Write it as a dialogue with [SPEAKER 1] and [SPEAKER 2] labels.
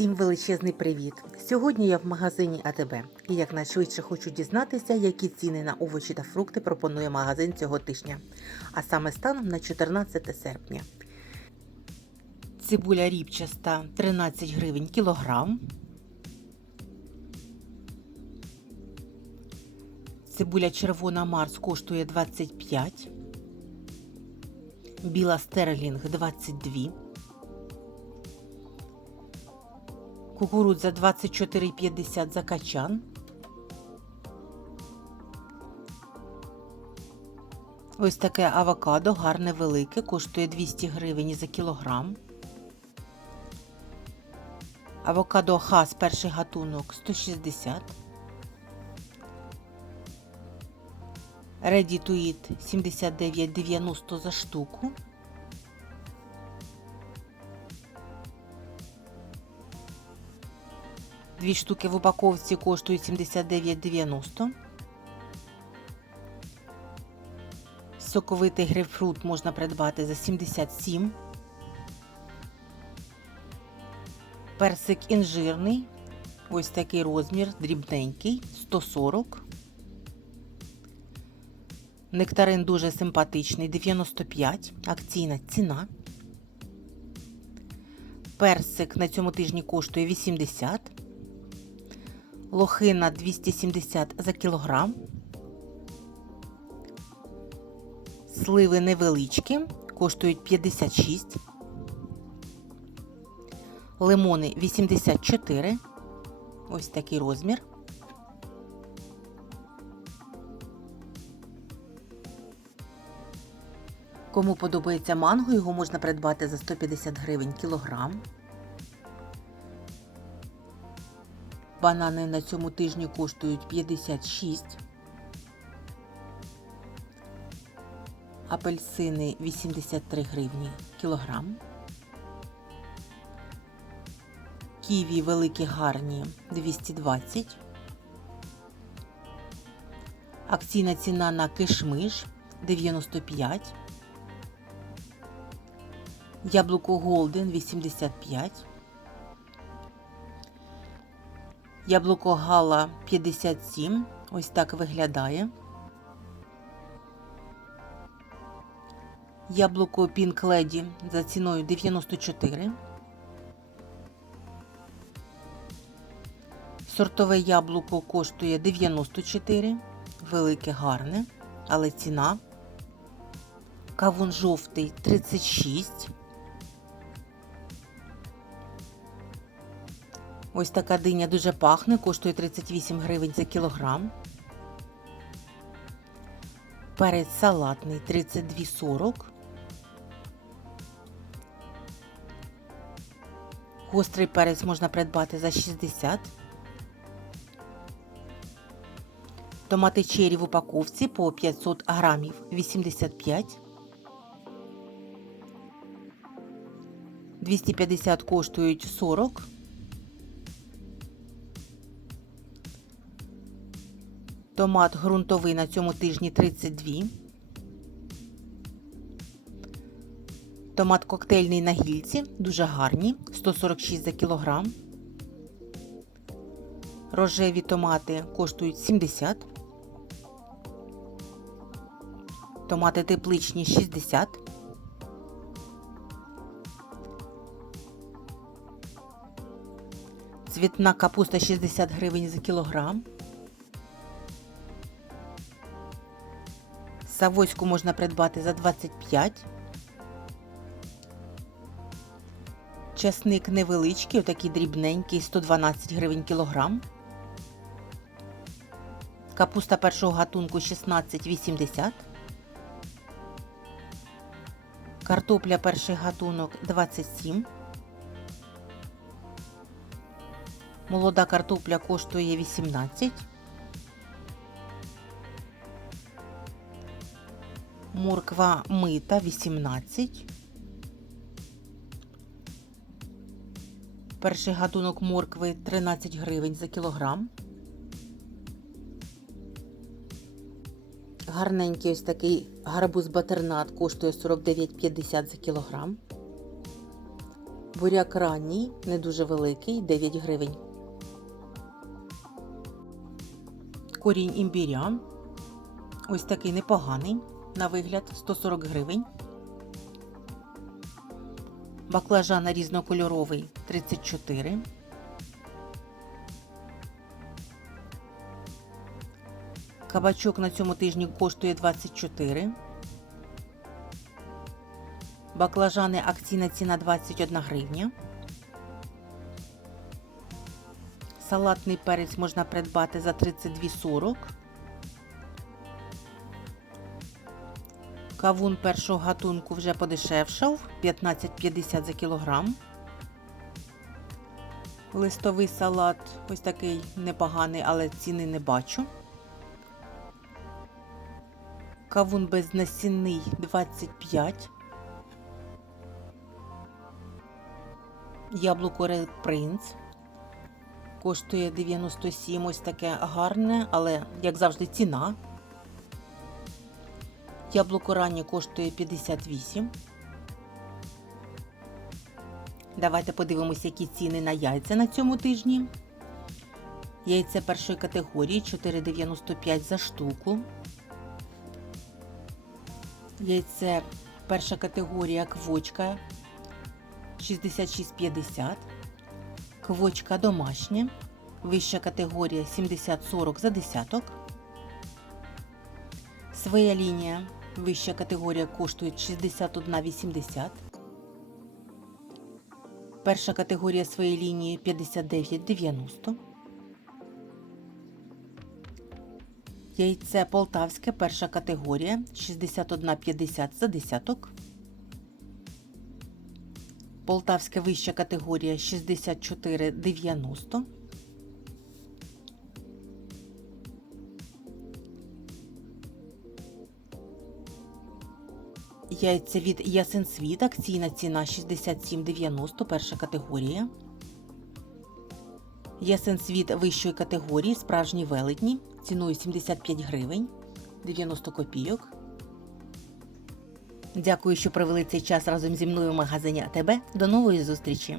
[SPEAKER 1] Всім величезний привіт! Сьогодні я в магазині АТБ і якнайшвидше хочу дізнатися, які ціни на овочі та фрукти пропонує магазин цього тижня, а саме станом на 14 серпня. Цибуля ріпчаста 13 гривень кілограм. Цибуля червона Марс коштує 25. Біла стерлінг 22. Кукурудза 24,50 за качан. Ось таке авокадо, гарне велике, коштує 200 гривень за кілограм. Авокадо хас перший гатунок 160. Ready to eat 79,90 за штуку. Дві штуки в упаковці коштують 79,90. Соковитий грейпфрут можна придбати за 77. Персик інжирний. Ось такий розмір, дрібненький, 140. Нектарин дуже симпатичний, 95. Акційна ціна. Персик на цьому тижні коштує 80. Лохина 270 за кілограм. Сливи невеличкі, коштують 56. Лимони 84. Ось такий розмір. Кому подобається манго, його можна придбати за 150 гривень кілограм. Банани на цьому тижні коштують 56. Апельсини 83 гривні кілограм. Ківі великі гарні 220. Акційна ціна на кишмиш 95. Яблуко Голден 85. Яблуко Гала 57. Ось так виглядає. Яблуко Pink Lady за ціною 94. Сортове яблуко коштує 94. Велике гарне, але ціна. Кавун жовтий 36. Ось така диня дуже пахне, коштує 38 гривень за кілограм. Перець салатний 32,40. Гострий перець можна придбати за 60. Томати чері в упаковці по 500 грамів 85. 250 коштують 40. Томат ґрунтовий на цьому тижні 32. Томат коктейльний на гільці. Дуже гарні. 146 за кілограм. Рожеві томати коштують 70. Томати тепличні 60. Цвітна капуста 60 гривень за кілограм. Савоську можна придбати за 25. Часник невеличкий, отакий дрібненький, 112 гривень кілограм. Капуста першого гатунку 16,80. Картопля перший гатунок 27. Молода картопля коштує 18. Морква мита 18. Перший гатунок моркви 13 гривень за кілограм. Гарненький ось такий гарбуз батернат коштує 49,50 за кілограм. Буряк ранній, не дуже великий, 9 гривень. Корінь імбіря. Ось такий непоганий. На вигляд 140 гривень. Баклажан різнокольоровий 34. Кабачок на цьому тижні коштує 24. Баклажани акційна ціна 21 гривня. Салатний перець можна придбати за 32,40. Кавун першого гатунку вже подешевшав 15,50 за кілограм. Листовий салат ось такий непоганий, але ціни не бачу. Кавун безнасінний 25. Яблуко Red Prince коштує 97, ось таке гарне, але, як завжди, ціна. Яблуко раннє коштує 58. Давайте подивимося, які ціни на яйця на цьому тижні. Яйця першої категорії 4,95 за штуку. Яйце перша категорія квочка 66,50. Квочка домашня. Вища категорія 70-40 за десяток. Своя лінія. Вища категорія коштує 61,80. Перша категорія своєї лінії 59,90. Яйце полтавське перша категорія 61,50 за десяток. Полтавська вища категорія 64,90. Яйця від Ясенсвіт, акційна ціна 67,90, перша категорія. Ясенсвіт вищої категорії, справжні велетні, ціною 75 гривень 90 копійок. Дякую, що провели цей час разом зі мною в магазині АТБ. До нової зустрічі!